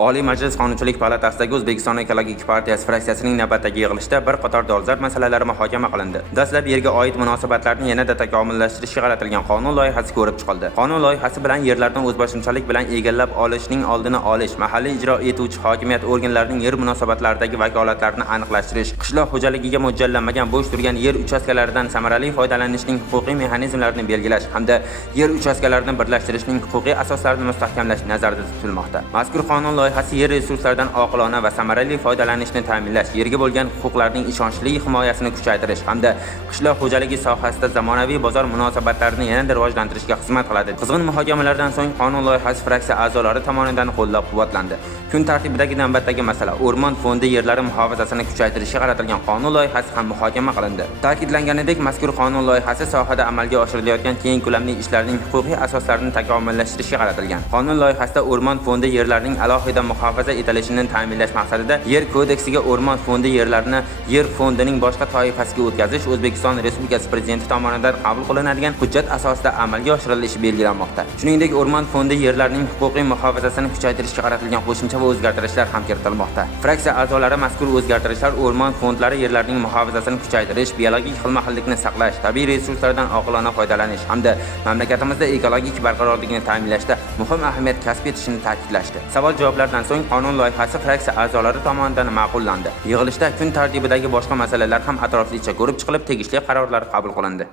Oliy Majlis Qonunchilik palatasidagi O'zbekiston Ekologik partiyasi fraksiyasining navbatdagi yig'ilishida bir qator dolzarb masalalar muhokama qilindi. Dastlab yerga oid munosabatlarni yanada takomillashtirishga qaratilgan qonun loyihasi ko'rib chiqildi. Qonun loyihasi bilan yerlarni o'zboshimchalik bilan egallab olishning oldini olish, mahalliy ijro etuvchi hokimiyat organlarining yer munosabatlaridagi vakolatlarini aniqlashtirish, qishloq xo'jaligiga mo'ljallanmagan bo'sh turgan yer uchastkalaridan samarali foydalanishning huquqiy mexanizmlarini belgilash hamda yer uchastkalarini birlashtirishning huquqiy asoslarini mustahkamlash nazarda tutilmoqda. Mazkur qonun loyihasi yer resurslaridan oqilona va samarali foydalanishni ta'minlash, yerga bo'lgan huquqlarning ishonchli himoyasini kuchaytirish hamda qishloq xo'jaligi sohasida zamonaviy bozor munosabatlarini yanada rivojlantirishga xizmat qiladi. Qizg'in muhokamalardan so'ng qonun loyihasi fraksiya a'zolari tomonidan qo'llab-quvvatlandi. Kun tartibidagi navbatdagi masala o'rmon fondi yerlari muhofazasini kuchaytirishga qaratilgan qonun loyihasi ham muhokama qilindi. Ta'kidlanganidek, mazkur qonun loyihasi sohada amalga oshirilayotgan keng ko'lamli ishlarning huquqiy asoslarini takomillashtirishga qaratilgan. Qonun loyihasida o'rmon fondi yerlarining alohida muhofaza etilishini ta'minlash maqsadida Yer kodeksiga o'rmon fondi yerlarini yer fondining boshqa toifasiga o'tkazish O'zbekiston Respublikasi Prezidenti tomonidan qabul qilinadigan hujjat asosida amalga oshirilishi belgilanmoqda. Shuningdek, o'rmon fondi yerlarining huquqiy muhofazasini kuchaytirishga qaratilgan qo'shimcha va o'zgartirishlar ham kiritilmoqda. Fraksiya a'zolari mazkur o'zgartirishlar o'rmon fondlari yerlarining muhofazasini kuchaytirish, biologik xilma-xillikni saqlash, tabiiy resurslardan oqilona foydalanish hamda mamlakatimizda ekologik barqarorlikni ta'minlashda muhim ahamiyat kasb etishini ta'kidlashdi. Savol-javoblardan so'ng qonun loyihasi fraksiya a'zolari tomonidan ma'qullandi. Yig'ilishda kun tartibidagi boshqa masalalar ham atroflicha ko'rib chiqilib, tegishli qarorlar qabul qilindi.